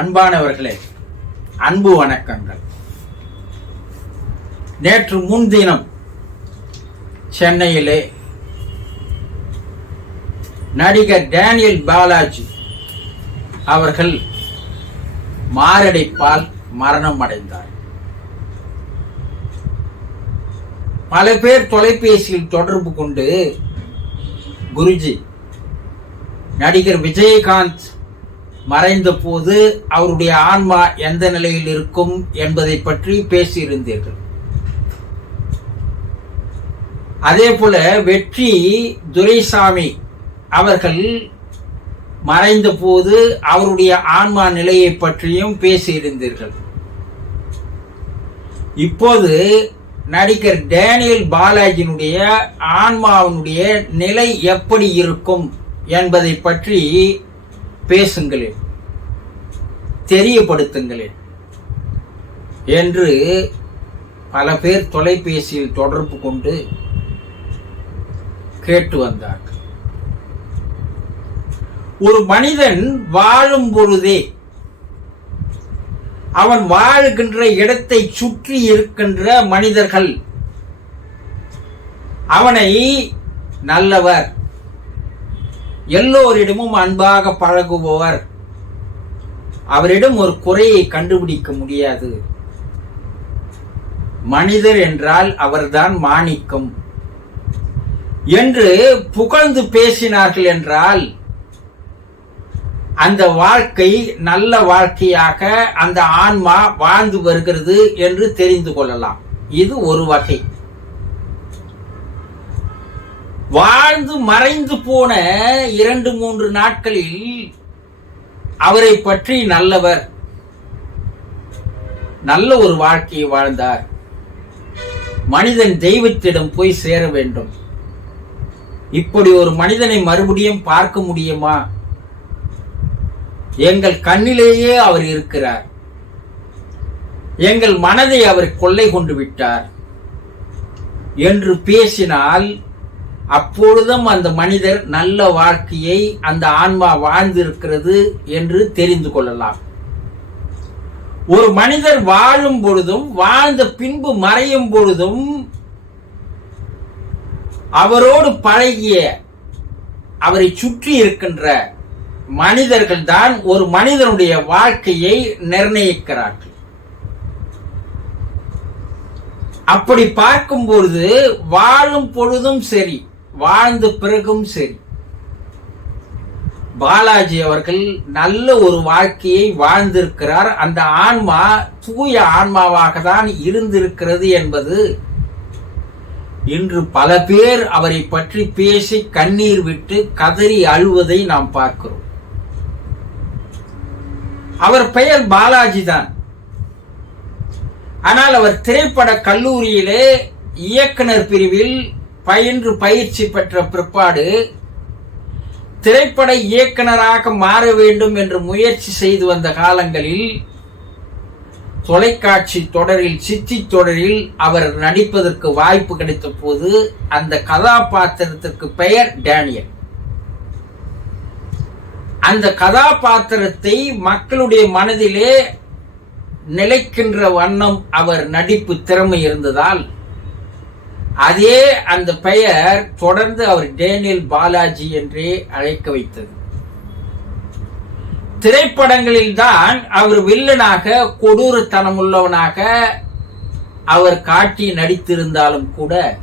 அன்பானவர்களே அன்பு வணக்கங்கள். நேற்று முன்தினம் சென்னையிலே நடிகர் டேனியல் பாலாஜி அவர்கள் மாரடைப்பால் மரணம் அடைந்தார். பல பேர் தொலைபேசியில் தொடர்பு கொண்டு குருஜி நடிகர் விஜயகாந்த் மறைந்த போது அவருடைய ஆன்மா எந்த நிலையில் இருக்கும் என்பதை பற்றி பேசியிருந்தீர்கள். அதே போல வெற்றி துரைசாமி அவர்கள் மறைந்த போது அவருடைய ஆன்மா நிலையை பற்றியும் பேசியிருந்தீர்கள். இப்போது நடிகர் டேனியல் பாலாஜியினுடைய ஆன்மாவினுடைய நிலை எப்படி இருக்கும் என்பதை பற்றி பேசுங்களேன் தெரியப்படுத்துங்களேன் என்று பல பேர் தொலைபேசியில் தொடர்பு கொண்டு கேட்டு வந்தார்கள். ஒரு மனிதன் வாழும் பொழுதே அவன் வாழுகின்ற இடத்தை சுற்றி இருக்கின்ற மனிதர்கள் அவனை நல்லவர் எல்லோரிடமும் அன்பாக பழகுபவர். அவரிடம் ஒரு குறையை கண்டுபிடிக்க முடியாது. மனிதர் என்றால் அவர்தான் மாணிக்கம். என்று புகழ்ந்து பேசினார்கள் என்றால் அந்த வாழ்க்கை நல்ல வாழ்க்கையாக அந்த ஆன்மா வாழ்ந்து வருகிறது என்று தெரிந்து கொள்ளலாம். இது ஒரு வகை. வாழ்ந்து மறைந்து போன இரண்டு மூன்று நாட்களில் அவரை பற்றி நல்லவர் நல்ல ஒரு வாழ்க்கையை வாழ்ந்தார். மனிதன் தெய்வத்திடம் போய் சேர வேண்டும். இப்படி ஒரு மனிதனை மறுபடியும் பார்க்க முடியுமா? எங்கள் கண்ணிலேயே அவர் இருக்கிறார். எங்கள் மனதை அவர் கொள்ளை கொண்டு விட்டார். என்று பேசினால் அப்பொழுதும் அந்த மனிதர் நல்ல வாழ்க்கையை அந்த ஆன்மா வாழ்ந்திருக்கிறது என்று தெரிந்து கொள்ளலாம். ஒரு மனிதர் வாழும் பொழுதும் வாழ்ந்த பின்பு மறையும் பொழுதும் அவரோடு பழகிய அவரை சுற்றி இருக்கின்ற மனிதர்கள் தான் ஒரு மனிதனுடைய வாழ்க்கையை நிர்ணயிக்கிறார்கள். அப்படி பார்க்கும் பொழுது வாழும் பொழுதும் சரி வாழ்ந்த பிறகும் சரி. பாலாஜி அவர்கள் நல்ல ஒரு வாழ்க்கையை வாழ்ந்திருக்கிறார். அந்த ஆன்மா தூய ஆன்மாவாக தான் இருந்திருக்கிறது என்பது இன்று பல பேர் அவரை பற்றி பேசி கண்ணீர் விட்டு கதறி அழுவதை நாம் பார்க்கிறோம். அவர் பெயர் பாலாஜி தான். ஆனால் அவர் திரைப்பட கல்லூரியிலே இயக்குனர் பிரிவில் பயின்று பயிற்சி பெற்ற பிற்பாடு திரைப்பட இயக்குனராக மாற வேண்டும் என்று முயற்சி செய்து வந்த காலங்களில் தொலைக்காட்சி தொடரில் சித்தி தொடரில் அவர் நடிப்பதற்கு வாய்ப்பு கிடைத்த போது அந்த கதாபாத்திரத்திற்கு பெயர் டேனியல். அந்த கதாபாத்திரத்தை மக்களுடைய மனதிலே நிலைக்கின்ற வண்ணம் அவர் நடிப்பு திறமை இருந்ததால் அதே அந்த பெயர் தொடர்ந்து அவர் டேனியல் பாலாஜி என்றே அழைக்க வைத்தது. திரைப்படங்களில் தான் அவர் வில்லனாக கொடூரத்தனம் உள்ளவனாக அவர் காட்டி நடித்திருந்தாலும் கூட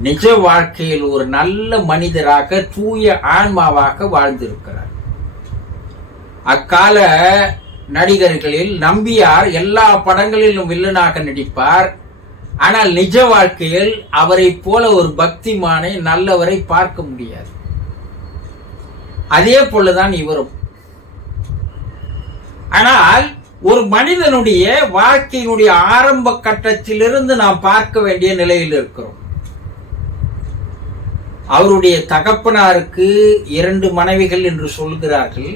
நிஜ வாழ்க்கையில் ஒரு நல்ல மனிதராக தூய ஆன்மாவாக வாழ்ந்திருக்கிறார். அக்கால நடிகர்களில் நம்பியார் எல்லா படங்களிலும் வில்லனாக நடிப்பார். ஆனால் நிஜ வாழ்க்கையில் அவரை போல ஒரு பக்திமானை நல்லவரை பார்க்க முடியாது. அதே போலதான் இவரும். ஆனால் ஒரு மனிதனுடைய வாழ்க்கையினுடைய ஆரம்ப கட்டத்திலிருந்து நாம் பார்க்க வேண்டிய நிலையில் இருக்கிறோம். அவருடைய தகப்பனாருக்கு இரண்டு மனைவிகள் என்று சொல்கிறார்கள்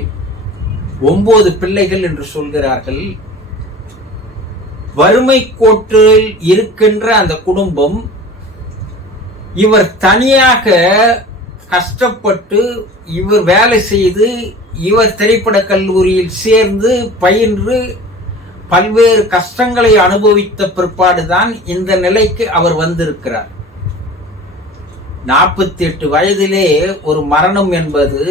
ஒன்பது பிள்ளைகள் என்று சொல்கிறார்கள் வறுமை கோட்டில் இருக்கின்ற அந்த குடும்பம் இவர் தனியாக கஷ்டப்பட்டு இவர் வேலை செய்து இவர் திரைப்பட கல்லூரியில் சேர்ந்து பயின்று பல்வேறு கஷ்டங்களை அனுபவித்த பிற்பாடுதான் இந்த நிலைக்கு அவர் வந்திருக்கிறார். நாற்பத்தி எட்டு வயதிலே ஒரு மரணம் என்பது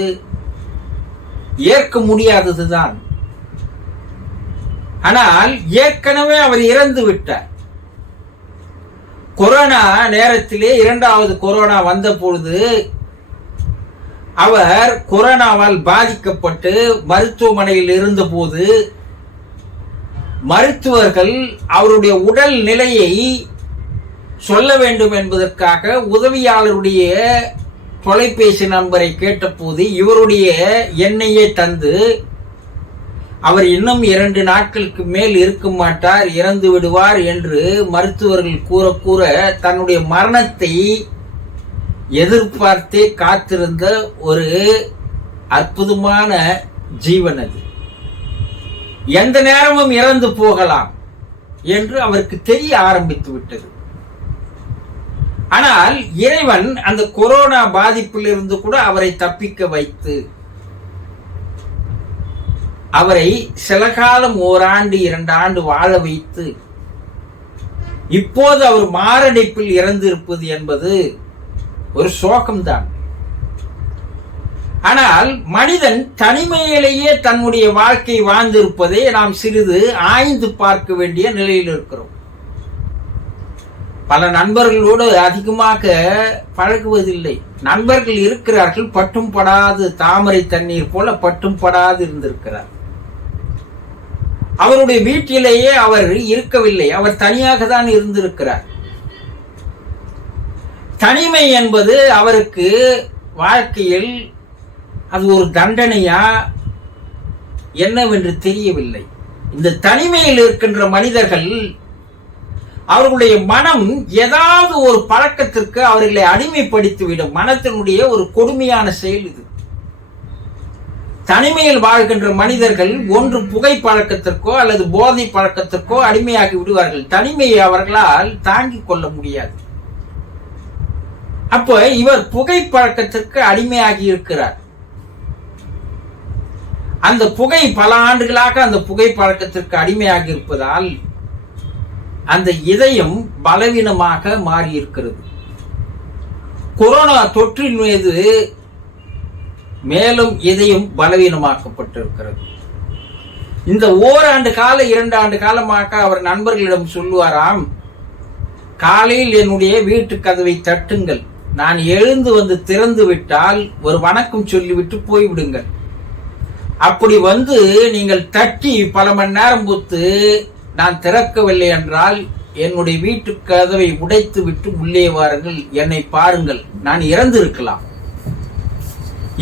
ஏற்க முடியாததுதான். ஆனால் ஏற்கனவே அவர் இறந்து விட்டார். கொரோனா நேரத்திலே இரண்டாவது கொரோனா வந்த பொழுது அவர் கொரோனாவால் பாதிக்கப்பட்டு மருத்துவமனையில் இருந்தபோது மருத்துவர்கள் அவருடைய உடல் நிலையை சொல்ல வேண்டும் என்பதற்காக உதவியாளருடைய தொலைபேசி நம்பரை கேட்டபோது இவருடைய எண்ணையே தந்து அவர் இன்னும் இரண்டு நாட்களுக்கு மேல் இருக்க மாட்டார் இறந்து விடுவார் என்று மருத்துவர்கள் கூற கூற தன்னுடைய மரணத்தை எதிர்பார்த்தே காத்திருந்த ஒரு அற்புதமான ஜீவன் அது. எந்த நேரமும் இறந்து போகலாம் என்று அவருக்கு தெரிய ஆரம்பித்து விட்டது. ஆனால் இறைவன் அந்த கொரோனா பாதிப்பில் இருந்து கூட அவரை தப்பிக்க வைத்து அவரை சில காலம் ஓராண்டு இரண்டு ஆண்டு வாழ வைத்து இப்போது அவர் மாரடைப்பில் இறந்திருப்பது என்பது ஒரு சோகம்தான். ஆனால் மனிதன் தனிமையிலேயே தன்னுடைய வாழ்க்கை வாழ்ந்திருப்பதை நாம் சிறிது ஆய்ந்து பார்க்க வேண்டிய நிலையில் இருக்கிறோம். பல நண்பர்களோடு அதிகமாக பழகுவதில்லை. நண்பர்கள் இருக்கிறார்கள் பட்டும் படாது தாமரை தண்ணீர் போல பட்டும் படாது இருந்திருக்கிறார். அவருடைய வீட்டிலேயே அவர் இருக்கவில்லை. அவர் தனியாக தான் இருந்திருக்கிறார். தனிமை என்பது அவருக்கு வாழ்க்கையில் அது ஒரு தண்டனையா என்னவென்று தெரியவில்லை. இந்த தனிமையில் இருக்கின்ற மனிதர்கள் அவர்களுடைய மனம் ஏதாவது ஒரு பழக்கத்திற்கு அவர்களை அடிமைப்படுத்திவிடும். மனத்தினுடைய ஒரு கொடுமையான செயல் இது. தனிமையில் வாழ்கின்ற மனிதர்கள் ஒன்று புகை பழக்கத்திற்கோ அல்லது போதை பழக்கத்திற்கோ அடிமையாகி விடுவார்கள். தனிமையை அவர்களால் தாங்கிக் கொள்ள முடியாது. அப்போ இவர் புகை பழக்கத்திற்கு அடிமையாகி இருக்கிறார். அந்த புகை பல ஆண்டுகளாக அந்த புகை பழக்கத்திற்கு அடிமையாகி இருப்பதால் அந்த இதயம் பலவீனமாக மாறி இருக்கிறது கொரோனா தொற்றின் மீது மேலும் இதையும் பலவீனமாக்கப்பட்டிருக்கிறது. இந்த ஓராண்டு கால இரண்டு ஆண்டு காலமாக அவர் நண்பர்களிடம் சொல்லுவாராம் காலையில் என்னுடைய வீட்டு கதவை தட்டுங்கள். நான் எழுந்து வந்து திறந்து விட்டால் ஒரு வணக்கம் சொல்லிவிட்டு போய்விடுங்கள். அப்படி வந்து நீங்கள் தட்டி பல மணி நேரம் பொத்து நான் திறக்கவில்லை என்றால் என்னுடைய வீட்டு கதவை உடைத்து விட்டு உள்ளே வாருங்கள். என்னை பாருங்கள். நான் இறந்திருக்கலாம்.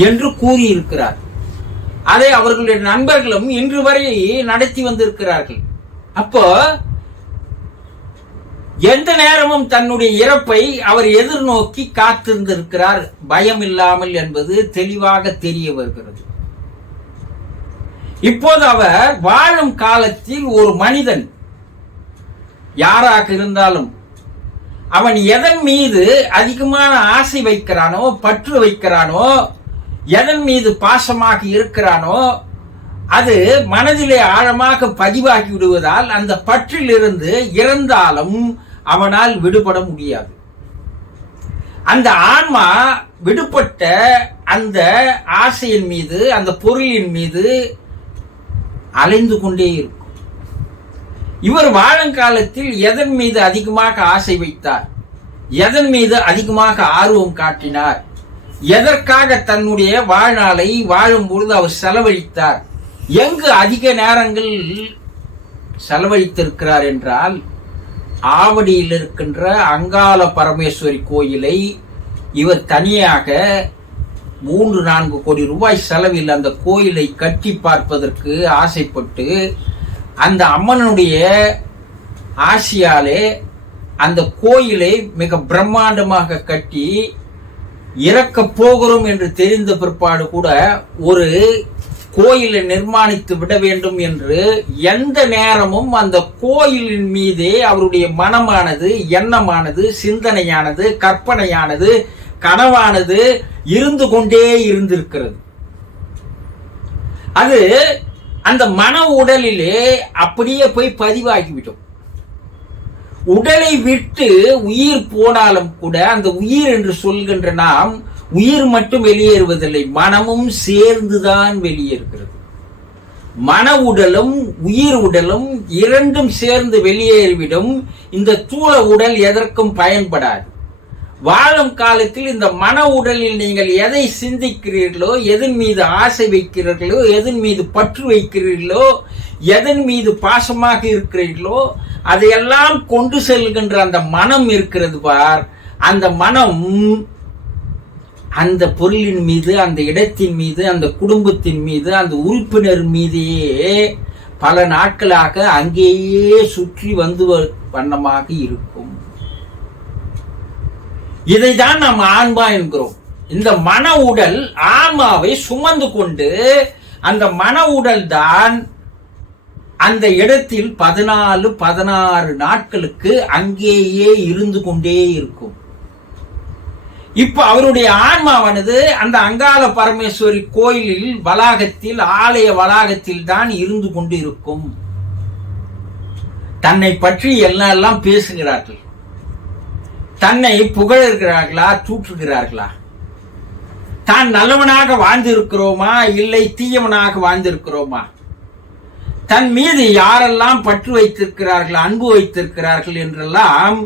என்று கூறியிருக்கிறார். அதை அவர்களுடைய நண்பர்களும் இன்று வரை நடத்தி வந்திருக்கிறார்கள். அப்போ எந்த நேரமும் தன்னுடைய இறப்பை அவர் எதிர்நோக்கி காத்திருந்திருக்கிறார். பயம் இல்லாமல் என்பது தெளிவாக தெரிய வருகிறது. இப்போது அவர் வாழும் காலத்தில் ஒரு மனிதன். யாராக இருந்தாலும் அவன் எதன் மீது அதிகமான ஆசை வைக்கிறானோ பற்று வைக்கிறானோ எதன் மீது பாசமாக இருக்கிறானோ அது மனதிலே ஆழமாக பதிவாகி விடுவதால் அந்த பற்றிலிருந்து இறந்தாலும் அவனால் விடுபட முடியாது. அந்த ஆன்மா விடுபட்ட அந்த ஆசையின் மீது அந்த பொருளின் மீது அலைந்து கொண்டே இருக்கும். இவர் வாழங்காலத்தில் எதன் மீது அதிகமாக ஆசை வைத்தார்? எதன் மீது அதிகமாக ஆர்வம் காட்டினார்? எதற்காக தன்னுடைய வாழ்நாளை வாழும் பொழுது அவர் செலவழித்தார்? எங்கு அதிக நேரங்கள் செலவழித்திருக்கிறார் என்றால் ஆவடியில் இருக்கின்ற அங்காள பரமேஸ்வரி கோயிலை இவர் தனியாக மூன்று நான்கு கோடி ரூபாய் செலவில் அந்த கோயிலை கட்டி பார்ப்பதற்கு ஆசைப்பட்டு அந்த அம்மனுடைய ஆசியாலே அந்த கோயிலை மிக பிரம்மாண்டமாக கட்டி இறக்க போகிறோம் என்று தெரிந்த பிற்பாடு கூட ஒரு கோயிலை நிர்மாணித்து விட வேண்டும் என்று எந்த நேரமும் அந்த கோயிலின் மீதே அவருடைய மனமானது எண்ணமானது சிந்தனையானது கற்பனையானது கனவானது இருந்து கொண்டே இருந்திருக்கிறது. அது அந்த மன உடலிலே அப்படியே போய் பதிவாகிவிடும். உடலை விட்டு உயிர் போனாலும் கூட அந்த உயிர் என்று சொல்கின்ற நாம் உயிர் மட்டும் வெளியேறுவதில்லை மனமும் சேர்ந்துதான் வெளியேறுகிறது. மன உடலும் உயிர் உடலும் இரண்டும் சேர்ந்து வெளியேறிவிடும் இந்த தூள உடல் எதற்கும் பயன்படாது. வாழும் காலத்தில் இந்த மன உடலில் நீங்கள் எதை சிந்திக்கிறீர்களோ எதன் மீது ஆசை வைக்கிறீர்களோ எதன் மீது பற்று வைக்கிறீர்களோ எதன் மீது பாசமாக இருக்கிறீர்களோ அதையெல்லாம் கொண்டு செல்கின்ற அந்த மனம் இருக்கிறது பார். அந்த மனம் அந்த பொருளின் மீது அந்த இடத்தின் மீது அந்த குடும்பத்தின் மீது அந்த உறுப்பினர் மீதே பல நாட்களாக அங்கேயே சுற்றி வந்து வண்ணமாக இருக்கும். இதை தான் நாம் ஆன்மா என்கிறோம். இந்த மன உடல் ஆன்மாவை சுமந்து கொண்டு அந்த மன உடல் தான் அந்த இடத்தில் பதினாலு பதினாறு நாட்களுக்கு அங்கேயே இருந்து கொண்டே இருக்கும். இப்ப அவருடைய ஆன்மாவானது அந்த அங்காள பரமேஸ்வரி கோயிலில் வளாகத்தில் ஆலய வளாகத்தில் தான் இருந்து கொண்டு இருக்கும் தன்னை பற்றி எல்லாம் பேசுகிறார்கள். தன்னை புகழுகிறார்களா தூற்றுகிறார்களா? தான் நல்லவனாக வாழ்ந்திருக்கிறோமா இல்லை தீயவனாக வாழ்ந்திருக்கிறோமா? தன் மீது யாரெல்லாம் பற்று வைத்திருக்கிறார்கள் அன்பு வைத்திருக்கிறார்கள் என்றெல்லாம்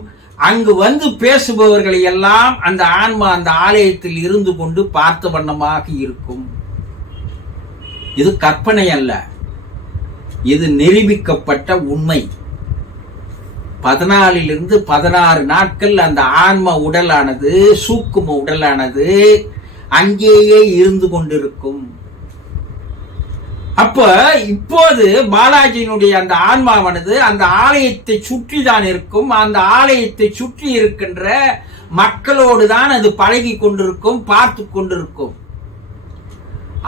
அங்கு வந்து பேசுபவர்களை எல்லாம் அந்த ஆன்மா அந்த ஆலயத்தில் இருந்து கொண்டு பார்த்த வண்ணமாக இருக்கும். இது கற்பனை அல்ல. இது நிரூபிக்கப்பட்ட உண்மை. பதினாலிலிருந்து பதினாறு நாட்கள் அந்த ஆன்ம உடலானது சூக்கும உடலானது அங்கேயே இருந்து கொண்டிருக்கும். அப்ப இப்போது பாலாஜியினுடைய அந்த ஆன்மாவானது அந்த ஆலயத்தை சுற்றி தான் இருக்கும். அந்த ஆலயத்தை சுற்றி இருக்கின்ற மக்களோடு தான் அது பழகி கொண்டிருக்கும் பார்த்து கொண்டிருக்கும்.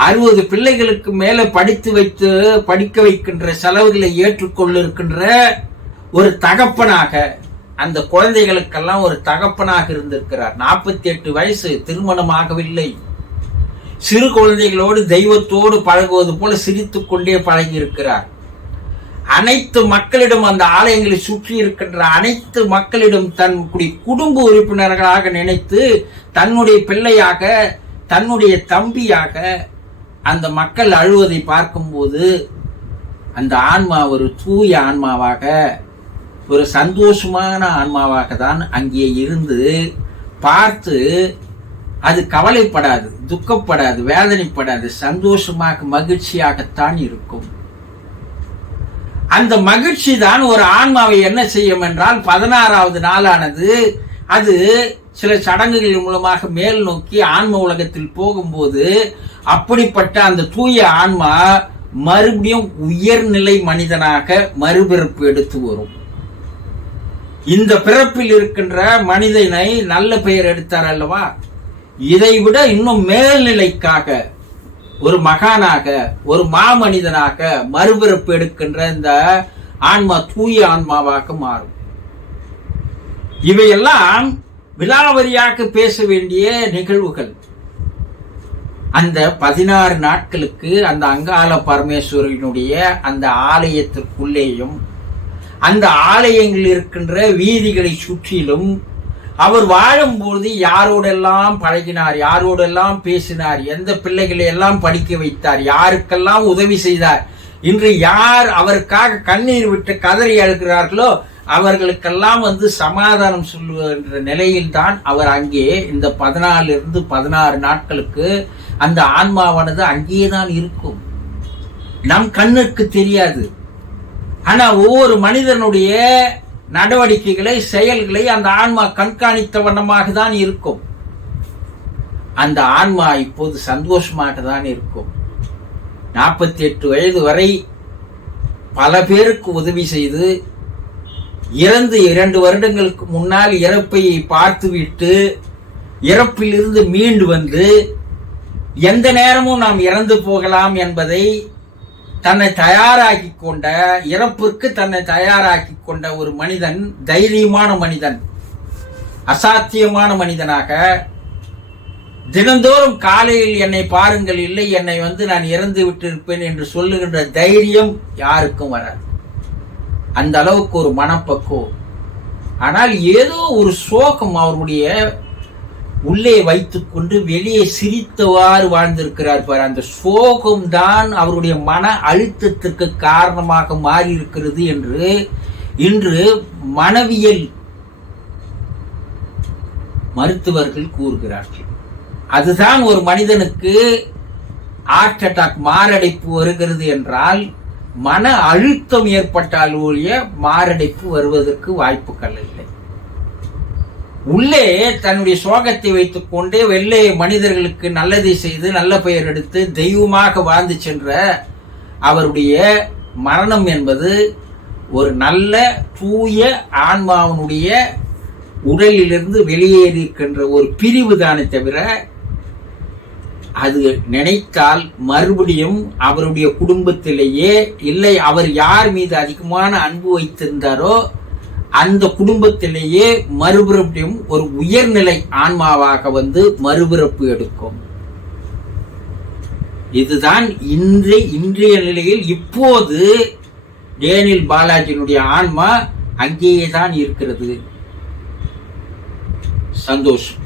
அறுபது பிள்ளைகளுக்கு மேல படித்து வைத்து படிக்க வைக்கின்ற செலவுகளை ஏற்றுக்கொள்ள இருக்கின்ற ஒரு தகப்பனாக அந்த குழந்தைகளுக்கெல்லாம் ஒரு தகப்பனாக இருந்திருக்கிறார். நாற்பத்தி எட்டு வயசு திருமணமாகவில்லை. சிறு குழந்தைகளோடு தெய்வத்தோடு பழகுவது போல சிரித்து கொண்டே பழகி இருக்கிறார் அனைத்து மக்களிடம் அந்த ஆலயங்களை சுற்றி இருக்கின்ற அனைத்து மக்களிடம் தன்னுடைய குடும்ப உறுப்பினர்களாக நினைத்து தன்னுடைய பிள்ளையாக தன்னுடைய தம்பியாக அந்த மக்கள் அழுவதை பார்க்கும்போது அந்த ஆன்மா ஒரு தூய ஆன்மாவாக ஒரு சந்தோஷமான ஆன்மாவாக தான் அங்கே இருந்து பார்த்து அது கவலைப்படாது துக்கப்படாது வேதனைப்படாது சந்தோஷமாக மகிழ்ச்சியாகத்தான் இருக்கும். அந்த மகிழ்ச்சி தான் ஒரு ஆன்மாவை என்ன செய்யும் என்றால் பதினாறாவது நாளானது அது சில சடங்குகள் மூலமாக மேல் நோக்கி ஆன்ம உலகத்தில் போகும்போது அப்படிப்பட்ட அந்த தூய ஆன்மா மறுபடியும் உயர்நிலை மனிதனாக மறுபிறப்பு எடுத்து வரும். இந்த பிறப்பில் இருக்கின்ற மனிதனை நல்ல பெயர் எடுத்தார் அல்லவா? இதை விட இன்னும் மேல்நிலைக்காக ஒரு மகானாக ஒரு மாமனிதனாக மறுபிறப்பு எடுக்கின்ற இந்த ஆன்மா தூய ஆன்மாவாக மாறும். இவையெல்லாம் விலாவரியாக பேச வேண்டிய நிகழ்வுகள். அந்த பதினாறு நாட்களுக்கு அந்த அங்காள பரமேஸ்வரனுடைய அந்த ஆலயத்திற்குள்ளேயும் அந்த ஆலயங்கள் இருக்கின்ற வீதிகளை சுற்றிலும் அவர் வாழும்போது யாரோடெல்லாம் பழகினார் யாரோடெல்லாம் பேசினார் எந்த பிள்ளைகளை எல்லாம் படிக்க வைத்தார் யாருக்கெல்லாம் உதவி செய்தார் இன்று யார் அவருக்காக கண்ணீர் விட்டு கதறி அழுகிறார்களோ அவர்களுக்கெல்லாம் வந்து சமாதானம் சொல்லுகின்ற நிலையில்தான் அவர் அங்கே இந்த பதினாலிருந்து இருந்து பதினாறு நாட்களுக்கு அந்த ஆன்மாவானது அங்கேயே தான் இருக்கும். நம் கண்ணுக்கு தெரியாது. ஆனா ஒவ்வொரு மனிதனுடைய நடவடிக்கைகளை செயல்களை அந்த ஆன்மா கண்காணித்த வண்ணமாக தான் இருக்கும். அந்த ஆன்மா இப்போது சந்தோஷமாக தான் இருக்கும். நாற்பத்தி எட்டு வயது வரை பல பேருக்கு உதவி செய்து இறந்து இரண்டு வருடங்களுக்கு முன்னால் இறப்பை பார்த்துவிட்டு இறப்பிலிருந்து மீண்டு வந்து எந்த நேரமும் நாம் இறந்து போகலாம் என்பதை தன்னை தயாராக்கி கொண்ட இறப்பிற்கு தன்னை தயாராக்கி கொண்ட ஒரு மனிதன் தைரியமான மனிதன் அசாத்தியமான மனிதனாக தினந்தோறும் காலையில் என்னை பாருங்கள் இல்லை என்னை வந்து நான் இறந்து விட்டிருப்பேன் என்று சொல்லுகின்ற தைரியம் யாருக்கும் வராது. அந்த அளவுக்கு ஒரு மனப்பக்குவம். ஆனால் ஏதோ ஒரு சோகம் அவருடைய உள்ளே வைத்துக்கொண்டு வெளியே சிரித்தவாறு வாழ்ந்திருக்கிறார் பார். அந்த சோகம் தான் அவருடைய மன அழுத்தத்திற்கு காரணமாக மாறி இருக்கிறது என்று இன்று மனவியல் மருத்துவர்கள் கூறுகிறார்கள். அதுதான் ஒரு மனிதனுக்கு ஹார்ட் அட்டாக் மாரடைப்பு வருகிறது என்றால் மன அழுத்தம் ஏற்பட்டால் ஒழிய மாரடைப்பு வருவதற்கு வாய்ப்புகள் இல்லை. உள்ளே தன்னுடைய சோகத்தை வைத்துக் கொண்டே வெள்ளை மனிதர்களுக்கு நல்லதை செய்து நல்ல பெயர் எடுத்து தெய்வமாக வாழ்ந்து சென்ற அவருடைய மரணம் என்பது ஒரு நல்ல தூய ஆன்மாவனுடைய உடலிலிருந்து வெளியேறியிருக்கின்ற ஒரு பிரிவு தானே தவிர அது நினைத்தால் மறுபடியும் அவருடைய குடும்பத்திலேயே இல்லை அவர் யார் மீது அதிகமான அன்பு வைத்திருந்தாரோ அந்த குடும்பத்திலேயே மறுபிறப்பையும் ஒரு உயர்நிலை ஆன்மாவாக வந்து மறுபிறப்பு எடுக்கும். இதுதான் இன்றைய இன்றைய நிலையில் இப்போது டேனியல் பாலாஜியினுடைய ஆன்மா அங்கேயே தான் இருக்கிறது. சந்தோஷம்.